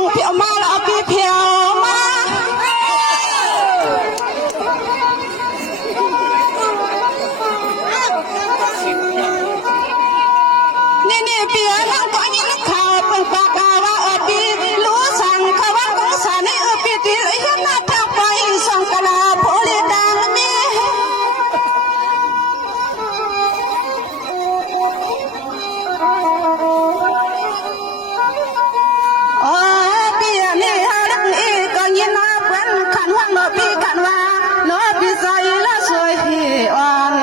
องเพียวมาแล้วพี่เพียวมานี่เปียนั่งก็ยินข่าวเป็นปากาว่าพี่รู้สั่งเขาว่ากุ้งสาในพี่ตีเลยเห็นหน้าทางไปส่องกะลาโพลีดังมีพี่นี่ฮารักนี่ก็ยินนะเป็นขันว่างโนพี่ขันว่าโนพี่ใจละสวยอ่อน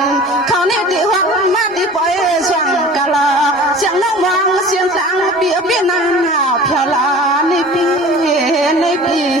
เขานี่ที่วังมาที่ปล่อยส่องกะลาเสียงน้องวังเสียงดังเปียนานหาวเพียวลาในพี่